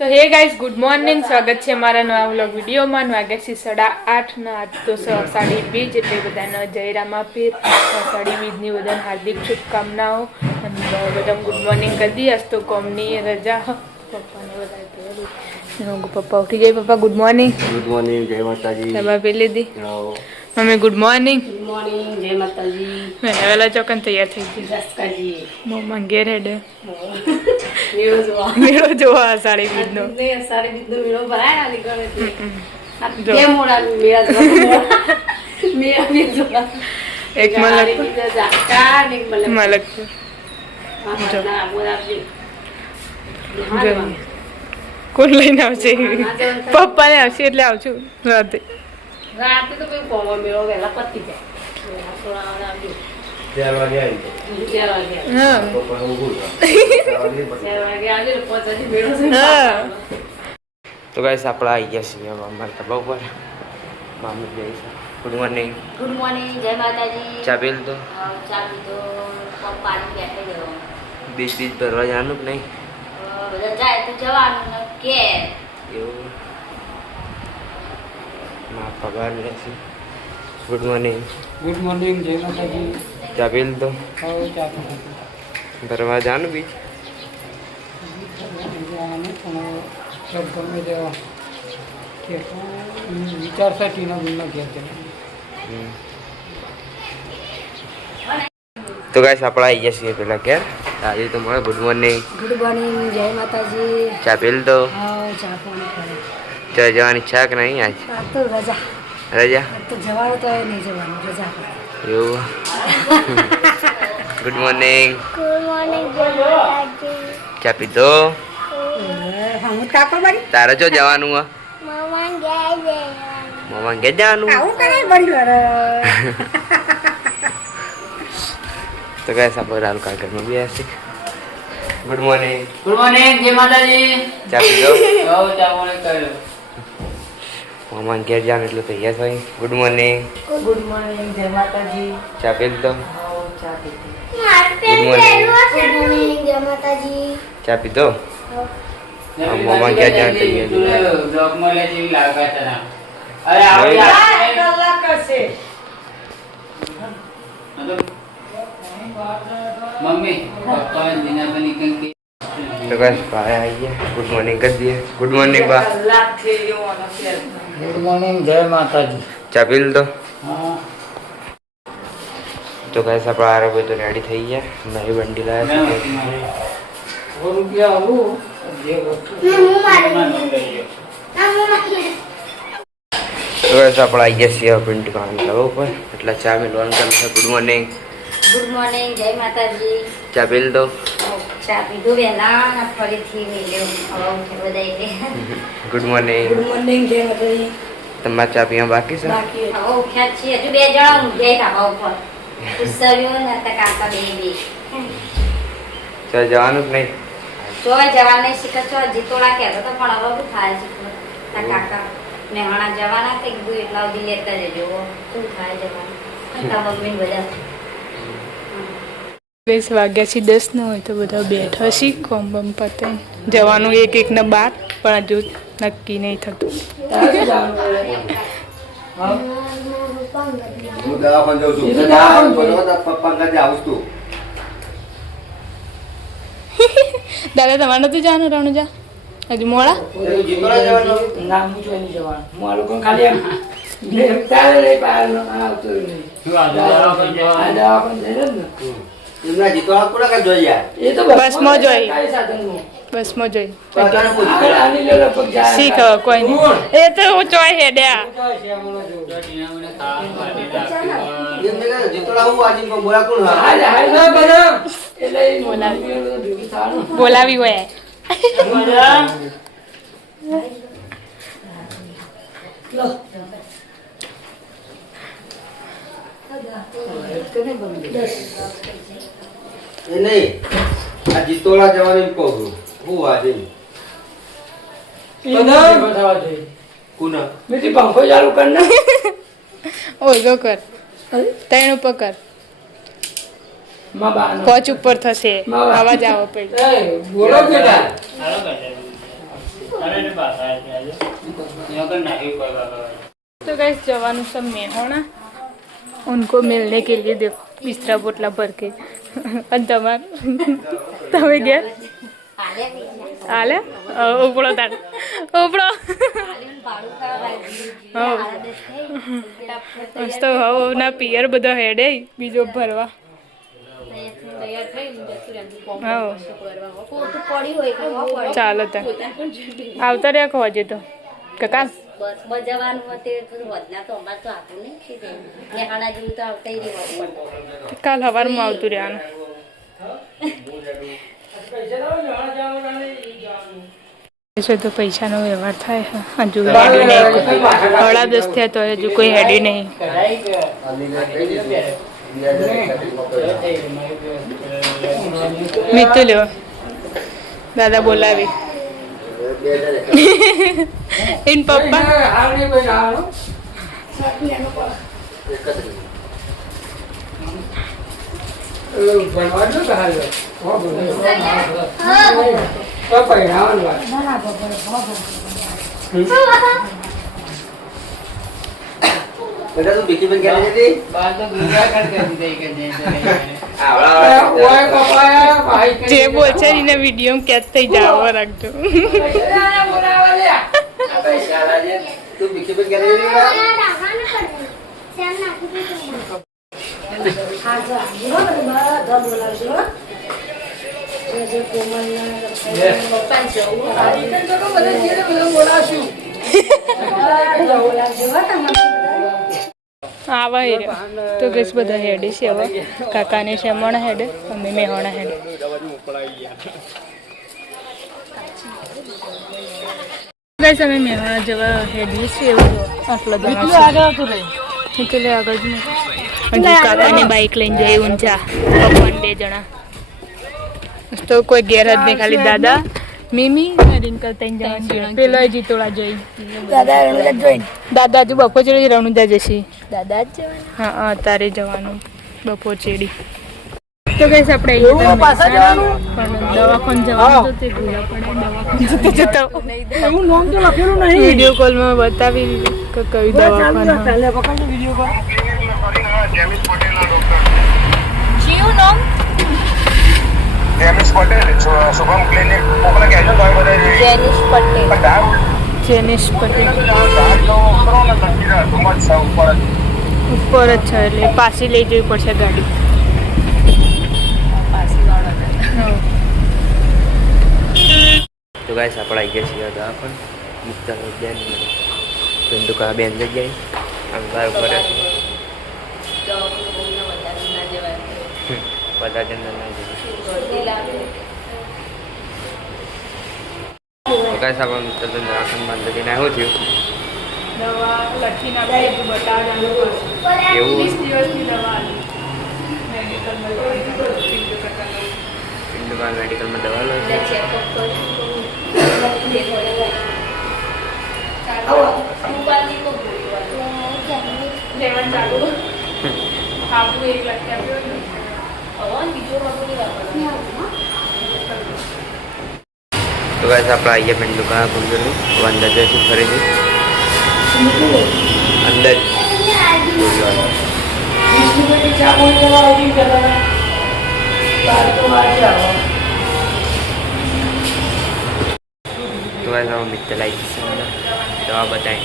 તો હે guys good morning, સ્વાગત છે અમારા નવા વ્લોગ વિડીયોમાં. વાગ્યા છે 8:30 ના. આજ તો 2:30 એટલે બધાને જયરામ આપીએ. અષાઢી બીજની બધાને હાર્દિક શુભકામનાઓ અને બધા ગુડ મોર્નિંગ કરી દઈએ. આજ તો કોમની રજા. પપ્પાને બધા પપ્પા ઉઠી જાય. પપ્પા ગુડ મોર્નિંગ. ગુડ મોર્નિંગ, જય માતાજી. તમે પી લીધી? Mummy good morning. Good morning, જય માતાજી. મેં વેલા ચોકન તૈયાર થઈ ગઈ. દસકાજી મમ્મા ઘેર હેડે મેળો જોવા મેળો જોવા અષાઢી બીજનો. સારી બીજનો મેળો ભરાય આલી ગણે છે. બે મોડા મેળા જોવા મેળા જોવા એક મલક જાકા ને એક મલક મલક ના બોલાવજે. કોણ લઈને આવશે? પપ્પાને આવશે એટલે આવશું રાતે. રાતે તો કોઈ કોમો મેળો વહેલા પતી જાય. થોડા આવજો 4 વાગે આવી 4 વાગે. હા પપ્પાને ઊભું કર. 4 વાગે આવજો ને 5 વાગે મેળો છે. હા તો ગાઈસ આપણે આવી ગયા છીએ અમારા તબા ઉપર. મામી જઈ છે. Good morning. ગુડ મોર્નિંગ, જય માતાજી. ચા પીલ તો ચા પીધો, પાણી બેઠે ગયો. બીજ ભરવા જવાનું કે નહીં? બધા જાય તો જવાનું ને કે એવું ના પગાર લેશે. Good morning. ગુડ મોર્નિંગ, જય માતાજી. ચા પીલ તો આવો ચા પીધી. ભરવા જવાનું બીજ. ગમે તેવા વિચારતા ટીના ગુણના ઘેર તો ગાઈસ આપણે આવી ગયા છીએ પેલા ઘેર. આજે તો મળે. Good morning. ગુડ મોર્નિંગ, જય માતાજી. ચા પીલ તો આવો ચા પાણી કરે. ચા જવાની ઈચ્છા કે નહીં? આજ આ તો રજા. રજા આ તો જવાનું તો નહીં જવાનું, રજા કરે. એવું. Good morning. ગુડ મોર્નિંગ, જય માતાજી. ચા પીધો? હું કાપડ મારી તારે જો જવાનું હો? મમ્મા ગયા છે. મામા ઘેર જવાનું? આવું કરે બળી વાર. તો ગાઈસ આપણે હાલ ઘરમાં બી હશે. Good morning. ગુડ મોર્નિંગ, જય માતાજી. ચા પીધો? આવો ચા પાણી કર્યો. મામા ઘેર જવાનું એટલે તૈયાર થઈ. Good morning. ગુડ મોર્નિંગ, જય માતાજી. ચા પીધો? આવો ચા પીધી. Good morning. ગુડ મોર્નિંગ, જય માતાજી. ચા પીધો? મામા ઘેર જવાનું તૈયાર. બ્લોગમાં લે જેવી લાગે તને. અરે આવો નહીં. કલાક કરશે. મમ્મી પપ્પા દિના બની કંકી. તો ગાઈસ ભાઈ આવી ગયા. ગુડ મોર્નિંગ કરી દઈએ. ગુડ મોર્નિંગ બા. કલાક થઈ ગયો આનો ફેર. ગુડ મોર્નિંગ, જય માતાજી. ચા પીલ તો? હા તો ગાઈસ આપણા આરોગ્ય તો રેડી થઈ ગયા. નવી બંડી લાવ્યા છે. રૂપિયા આવું જે વસ્તુ તો ગાઈસ આપણે આવી ગયા છીએ પિંટુ કામ કરવા ઉપર. એટલે ચા મેળવાનું ચાલુ છે. Good morning. ગુડ મોર્નિંગ, જય માતાજી. ચા પીલ તો? ચા પીધું વહેલા ફરીથી મેલ્યો. હવે ઉઠી બધાય. Good morning. ગુડ મોર્નિંગ, જય માતાજી. તમારે ચા પીવા બાકી છે? બાકી હવે ઉઠ્યા જ છીએ. હજુ 2 જણા ઊંઘ્યા ધાબા ઉપર. ઉસર્યો ને તે કાકા બે ચા જવાનું જ નહીં? જોવા જવાને શીખે છો. જીતોડા કહેતો તો પણ હવે શું થાય છે તા કાકા મેહણા જવાના કંઈક દુ એટલા સુધી લેતા જજો. શું થાય જવાનું તા મમ્મી બધા 20 વાગ્યા છે. 10 ન હોય તો બધા બેઠા છે. કોમ બમ પતે જવાનું એક ને 12, પણ હજુ નક્કી નહીં થતું. હું દવાખાને જાઉં છું. પપ્પા કાજે આવું છું. દાદા તમારે નતું જવાનું રણુજા? હજુ મોડા? નામ જોઈને જવાનું. હું આ લોકો ખાલી એમ ચાલે નહીં પાડનો આવતો નહીં. આ દવાખાને જઈને જ ને. એમના જીતવાળા કોના કાજે જોઈએ? એ તો બસમાં જોઈ. કાંઈ સાધનમાં. બસમાં જોઈ આગળ આની લે લગભગ જાય. શીખ હવે કોઈ નહીં. એ તો હું ચોય હેડ્યા. જીતવાળા હું આજે બોલા કોણ? હાલે હાલે ના બના. એટલે એ ભેગી થવાનું. બોલાવી હોય. એ નહીં, આ જીતોળા જવાનું કહું છું. હું આજે બધા બતાવા જોઈએ. કોના? મેથી પંખો ચાલુ કર ને. ઓળગો કર. 3 ઉપર કર. પોચ ઉપર થશે, અવાજ આવો પછી. બોલો બેટા. तो गाइस जवानों सब मेहना उनको मिलने के लिए देखो बिस्तरा पोटला भर के अंतमार तमे गया आले उपड़ो तार उपड़ो तो हो ना पियर बधो हेडे बीजो भरवा ચાલો તો આવતા રહ્યા કહો હજે તો કાકા બસ બજાવાનું હોતે તો વધના તો અમાર તો આતું નહીં છે ને હાણા જેવું તો આવતા ઈ રહેવું પડે કાલ સવારમાં આવતું રહેવાનું છે તો પૈસાનો વ્યવહાર થાય હજુ હેડી નહીં 10:30 થયા તો હજુ કોઈ હેડી નહીં મીઠું લેવા દાદા બોલાવી इन पप्पा बेटा तू बिकी बन क्या लेती बात तो गुजरा कर दी के दे आवड़ा ओए पापा भाई જે બોલ છે એને વિડિયો માં કેચ થઈ જાવ રાખજો બોલાવા લે પૈસા લાજે तू बिकी बन क्या लेती હા જો જીવો બધા બોલાવજો જે કોમલ પપ્પા જવું તો બધા જીરે બધા બોલાશું બોલાવજો તમારે આવા હેડે તો ગેસ બધા હેડે છે હવે કાકાને શેમણ હેડે અમે મેહોણા હેડે ગેસ અમે મેહોણા જવા હેડીએ છીએ એવું આટલો બીજું આગળ હતું રે એટલે આગળ જ હજુ કાકાની બાઈક લઈને જઈ ઊંચા પપ્પાને 2 જણા તો કોઈ ઘેર જ નહીં ખાલી દાદા મીમી રિંકલ તઈને જણા પેલો જીતોળા જોઈ દાદા હજુ બપોર ચેડી રણુદા જશે દાદા જ જવાનું હા તારે જવાનું બપોર ચેડી તો કઈશ આપણે દવાખાને જવાનું તો તે ભૂલા પડે દવાખાને એવું નામ તો લખેલું નહીં વિડીયો કોલમાં બતાવી કે કઈ દવાખાને પહેલે પકડજો વિડિયો કોલ જીવ નામ જેનિશ પટેલ શુભમ ક્લિનિક કોકને કહેજો તો બધા જેનિશ પટેલ જેનિશ પટેલ કરો ને કંટીના ધુમ્મસ ઉપર ઉપર જ છે એટલે પાછી લઈ જવી પડશે ગાડી तो गाइस આપણે આવી ગયા છીએ દવાખાન મિસ્ટર બેન બંદુકા બેન જગ્યાએ અંગાર ઉપર બધા જણ ના તો ગાઈસ આપણે મિસ્ટર બેન દવાખાન બંધ કરીને આવ્યો છું દવા લખીને આપણે બતાવવાનું પડશે એવું 20 દિવસની દવા મેડિકલમાં દવા લો છે ચેકઅપ કરી લેવન ચાલુ ખાવું એક લખી આપ્યો બીજો તો ગાઈસ આપણે આવીએ બેન દુકાન ખુલ્લેલું અંદર જઈશું ફરીથી અંદર તો ગાઈસ આપણે મિત્ર લાવી જઈશું અંદર દવા બતાવી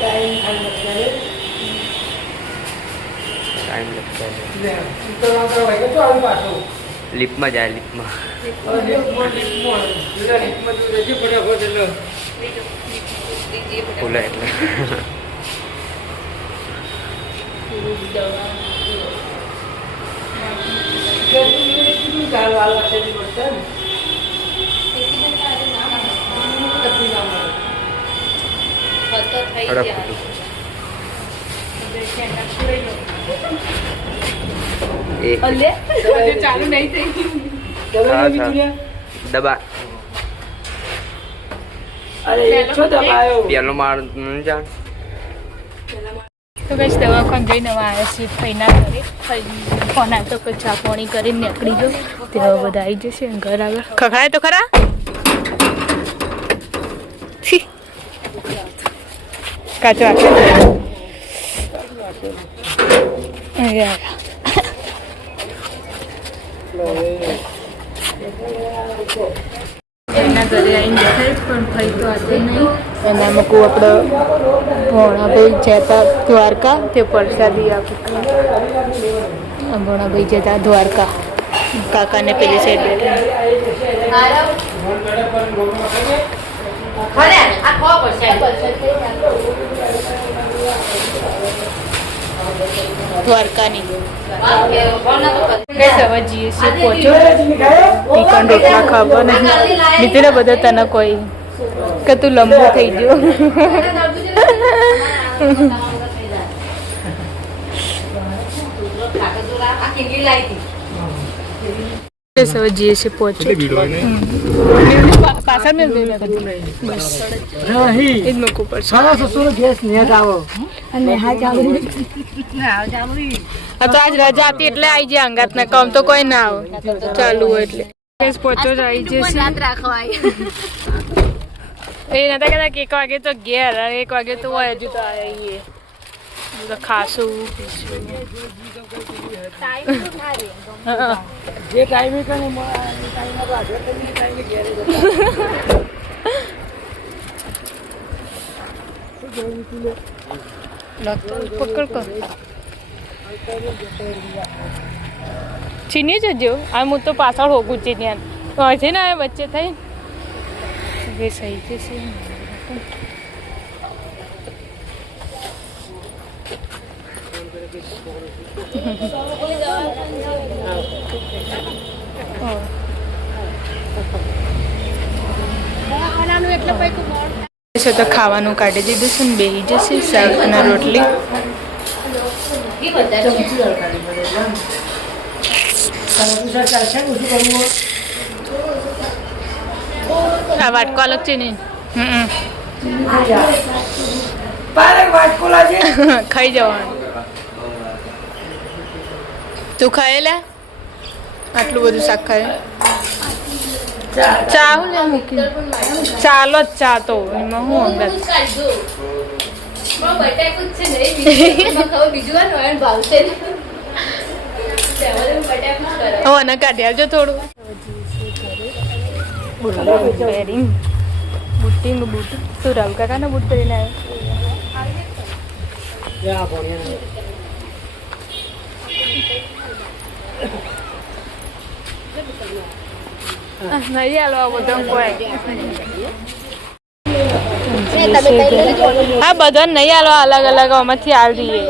ટાઈમ લગતા લિપમાં જાય લિપમાં ખુલે એટલે ચાલુ નહીં થઈ દબા અરે છો દબાયો પેલો માર જાણ તો બસ દવાખાને જઈને હવે આવ્યા છીએ ફઈના ઘરે ફોન આવ્યો તો પછી ચા પાણી કરીને નીકળી ગયો તે હવે બધા આવી જશે ઘર આગળ ખખડાય તો ખરા છી કાચો આખે એના ઘરે આવીને બેઠા જ પણ ભાઈ તો આજે નહીં એના મૂકું આપણે ભોણાભાઈ જતા દ્વારકા તે પ્રસાદી આપી ભોણાભાઈ જતા દ્વારકા કાકાને પેલી સાઈડ દ્વારકાની હવે જીએસસી પહોંચો ટીકન રોટલા ખાવા નહીં લીધે ને બધા તને કોઈ કે તું લંબુ થઈ ગયો હવે જીએસસી પહોંચો પાછળ મેળ દે બસ એ જ મૂકવું પડશે આ તો આજ રજા હતી એટલે આવી જાય અંગાત ના કામ તો કોઈ ના આવે ચાલુ હોય એટલે પહોંચો જ આવી જશે એ નતા કહેતા કે 1 વાગે તો ઘેર 1 વાગે તો હોય હજુ તો આવીએ ખાસું જે ટાઈમે કરે પકડ કર ચીની જજો આ હું તો પાછળ હોગું છે ત્યાં હોય છે ને વચ્ચે થઈ એ સહી છે તો ખાવાનું કાઢી દીધું છે ને બેસી જશે શાક અને રોટલી આ વાટકો અલગ છે ને ખાઈ જવાનું તું ખાય લે આટલું બધું શાક ખાય ચા હું લે મૂકી ચાલો જ ચા તો એમાં હું અંદર અને કાઢી આવજો થોડું બેરિંગ બુટિંગ બૂટ તું રાવ કાકાના બૂટ પહેરીને આવ્યો નહીં આલો બધા કોઈ હા બધા નહીં આલો અલગ અલગ આમાંથી આલ દઈએ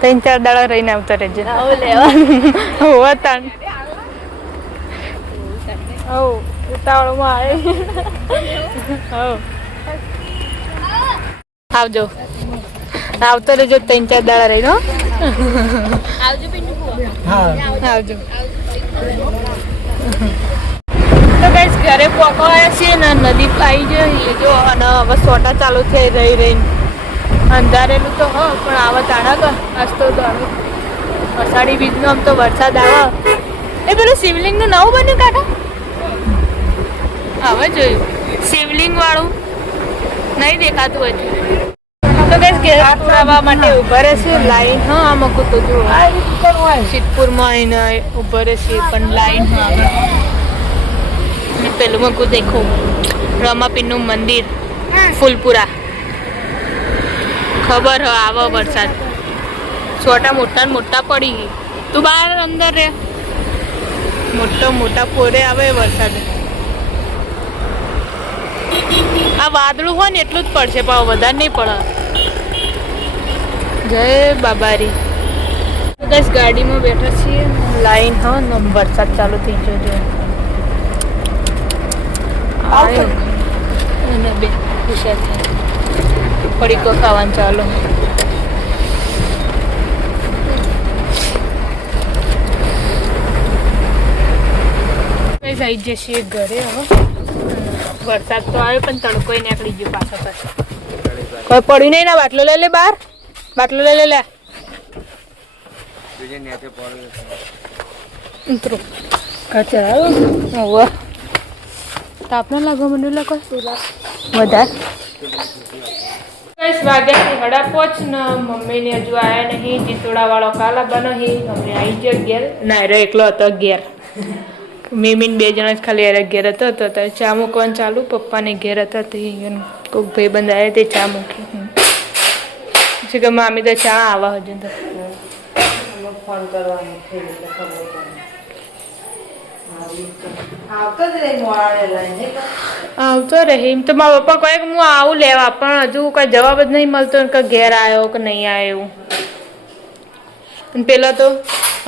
ત્રણ ચાર દાડા રહીને આવતા રહેજે ઉતાવળમાં આવે આવજો આવતો રહેજો 3-4 દાડા રહીને આવજો તો ગાઈસ ઘરે પહોંચવા છીએ ને નદી આવી જઈએ જો અને હવે સોટા ચાલુ થઈ રહીને અંધારેલું તો હ પણ આવા તાણા ક આજ તો અષાઢી બીજનો આમ તો વરસાદ આવે એ પેલું શિવલિંગનું નવું બન્યું કાકા હવે જોયું શિવલિંગ વાળું નહીં દેખાતું હજુ તો કઈ ઘેર પુરાવા માટે ઉભા રહેશે લાઈન હા આ મકું તો જો સિદ્ધપુરમાં આવીને ઉભા રહેશે પણ લાઈન હા પેલું મકું દેખો રમાપીરનું મંદિર ફૂલપુરા ખબર હ આવો વરસાદ છોટા મોટા મોટા પડી ગઈ તું બહાર અંદર રે મોટા પોરે આવે વરસાદ આ વાદળું હોય ને એટલું જ પડશે પણ વધારે નહીં પડે જય બાબારી બસ ગાડીમાં બેઠા છીએ લાઈન હ ને વરસાદ ચાલુ થઈ ગયો છે અને બે ખુશા થાય પડીકો ખાવાનું ચાલો આવી જશે ઘરે હવે વરસાદ તો આવ્યો પણ તડકો નીકળી ગયો પાછો કોઈ પડ્યું નહીં ના બાટલો લઈ લે બહાર બાટલો લઈ લે तुझे नीचे पड़ ઉતરો કચરા ઓવા તાપ ના લાગો મને લોકો વધારે કઈ વાગ્યા 5:30 ને મમ્મી ને હજુ આયા નહીં જીતોડા વાળો કાલા બનો હી અમે આવી જ ઘેર ના રે એકલો હતો ઘેર મેમીન બે જણા જ ખાલી અરે ઘેર હતો તો ચા મૂકવાનું ચાલુ પપ્પાને ઘેર હતા તે કોઈ ભાઈબંધ આવ્યા તે ચા મૂકી પછી કે મામી તો ચા આવા હજુ તો ફોન કરવાનો છે એટલે ખબર આવતો જ રહી મોડા લઈને આવતો રહે એમ તો મારા પપ્પા કહે કે હું આવું લેવા પણ હજુ કઈ જવાબ જ નહીં મળતો કે ઘેર આવ્યો કે નહીં આવ્યો અને પેલા તો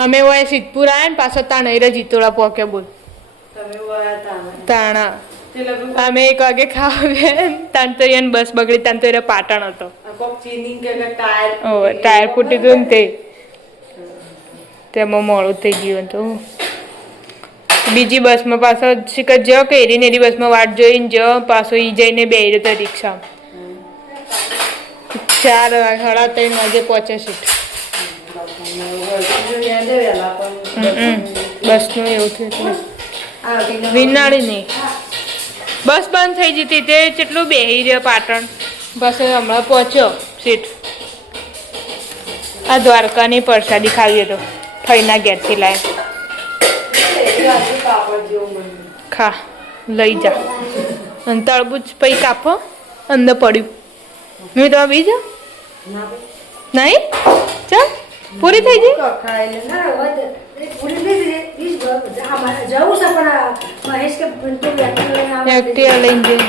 અમે હોય સિદ્ધપુર આવ્યા ને પાછો તાણ જીતોડા પોકે બોલ તમે વયા તા તાણા તે લગન અમે 1 વાગે ખાવા ગયા તાન તો એને બસ બગડી તાન તો એને પાટણ હતો કોક ચીનિંગ કે ટાયર ટાયર ફૂટી ગયું ને તે તેમાં મોડું થઈ ગયું તો બીજી બસમાં પાછો શીખર જ કે એરી એરી બસમાં વાટ જોઈને જ પાછો ઈ જઈને બેહી રહ્યો રિક્ષા 4:30 વાગે પહોંચે સીટ બસનું એવું થયું વિનાળી નહીં બસ બંધ થઈ જતી તે કેટલું બેહી રહ્યો પાટણ બસ હમણાં પહોંચ્યો સીટ આ દ્વારકાની પ્રસાદી ખાવી હતો ફઈના ઘેરથી લાય ખા લઈ જા અને તરબૂચ પછી કાપો અંદર પડ્યું મેં તમે બીજો નહીં ચાલ પૂરી થઈ ગઈ એક્ટિવા લઈને જઈ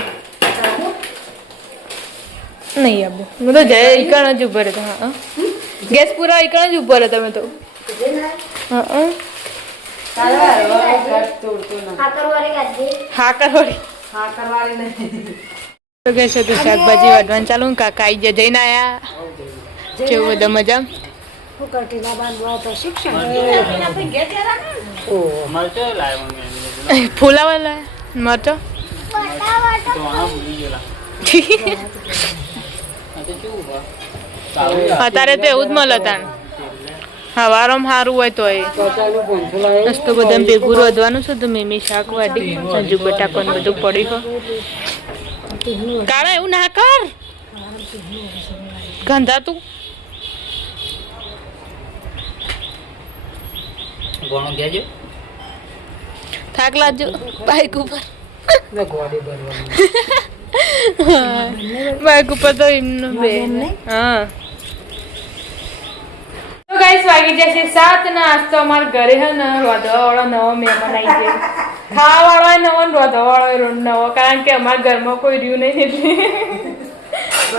નહીં આબો હું તો જય ઈકણ જ ઉભો રહેતો હા ગેસ પૂરા ઈકણ જ ઉભો રહે તમે તો હા હા કરવાળી તો કે છે તો શાકભાજી વાટવાનું ચાલુ ને કાકા આવી જાય જઈને આયા કેવું બધા મજા ફૂલાવાલા મરચો અત્યારે તો એવું જ મળે તાન હવારમાં સારું હોય તો મસ્ત બધા ભેગું રોધવાનું છે તો મેમી શાક વાટી હજુ બટાકો ને બધું પડી કાળા એવું ના કર ગંધા તું થાક લાજો બાઈક ઉપર બાઈક ઉપર તો એમનું બે હા તો ગાઈસ વાગી જશે 7 ને આજ તો અમારા ઘરે હે ને રોધવાવાળો નવો મહેમાન આવી ગયો ખાવાવાળો નવો ને રોધવાવાળો નવો કારણ કે અમારા ઘરમાં કોઈ રહ્યું નહીં એટલે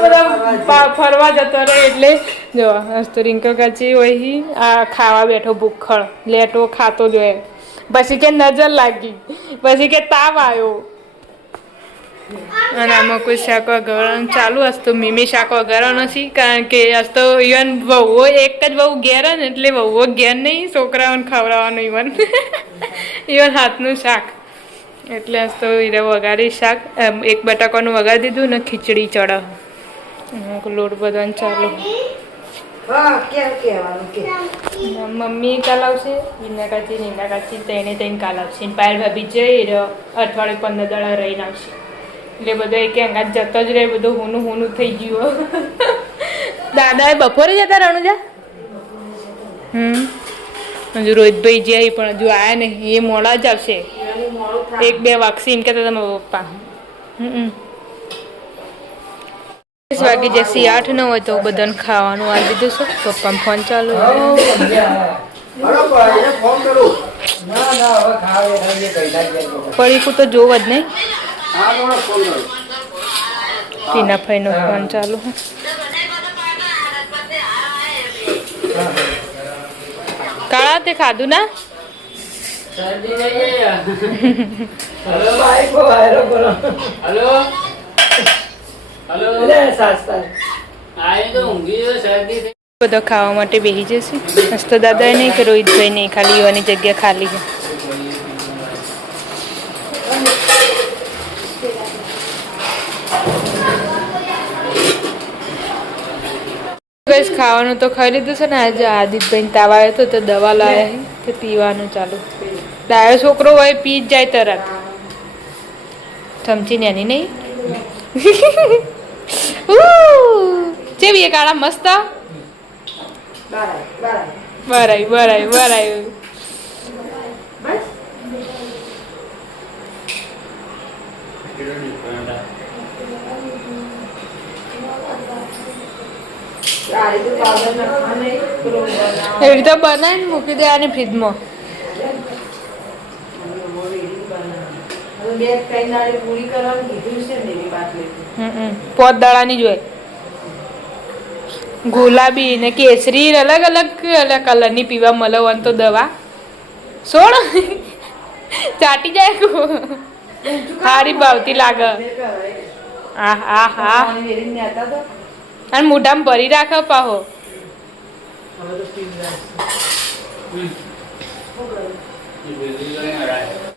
બધા ફરવા જતો રહે એટલે જો આજ તો રિંકલ કાચી હોય આ ખાવા બેઠો ભૂખળ લેટો ખાતો જોઈએ પછી કે નજર લાગી પછી કે તાવ આવ્યો અને આમાં કોઈ શાક વગાડવાનું ચાલુ હશે મીમી શાક વગાડવાનો નથી કારણ કે આજ તો ઇવન વહુઓ એક જ વહુ ઘેર ને એટલે વહુઓ ઘેર નહીં છોકરાઓને ખવડાવવાનું ઇવન હાથનું શાક એટલે આજ તો હીરા વગાડી શાક એક બટાકાનું વગાડી દીધું ને ખીચડી ચડાવ લોટ બધાને ચાલુ મમ્મી કાલ આવશે નીના કાચી તેને કાલ આવશે પાયલ ભાભી જઈ અઠવાડિયે 15 દાડા રહીને આવશે એટલે બધા એક અંગાત જતો જ રહે બધું હોનું થઈ ગયું દાદા બપોરે જતા રણુજા હજુ રોહિતભાઈ જાય પણ હજુ આયા નહીં એ મોડા જ આવશે 1-2 વાગશે એમ કહેતા હતા પપ્પા વાગી જશે 8-9 હોય તો બધાને ખાવાનું આવી દીધું છે પપ્પાને ફોન ચાલુ પડીકું તો જોવ જ નહીં ટીના ભાઈનો ફોન ચાલુ કાળા તે ખાધું ના બધો ખાવા માટે બેસી જશે હસ્તો દાદા નહીં કે રોહિતભાઈ નહીં ખાલી એવાની જગ્યા ખાલી છે બસ ખાવાનું તો ખાઈ લીધું છે ને આજે આદિત્યભાઈ તાવ આવ્યો હતો તો દવા લાવ્યા છે તે પીવાનું ચાલુ ડાયો છોકરો હોય પી જ જાય તરત ચમચી નાની નહીં જેવી એ કાળા મસ્ત બરાય બરાય બરાય એવી રીતે બનાવીને મૂકી દેવાની ફ્રીજમાં પોત દાડાની જ હોય ગુલાબી ને કેસરી અલગ અલગ કલરની પીવા મળે હોય તો દવા સોડ ચાટી જાય સારી ભાવતી લાગે આ હા હા અને મોઢામાં ભરી રાખો પાહો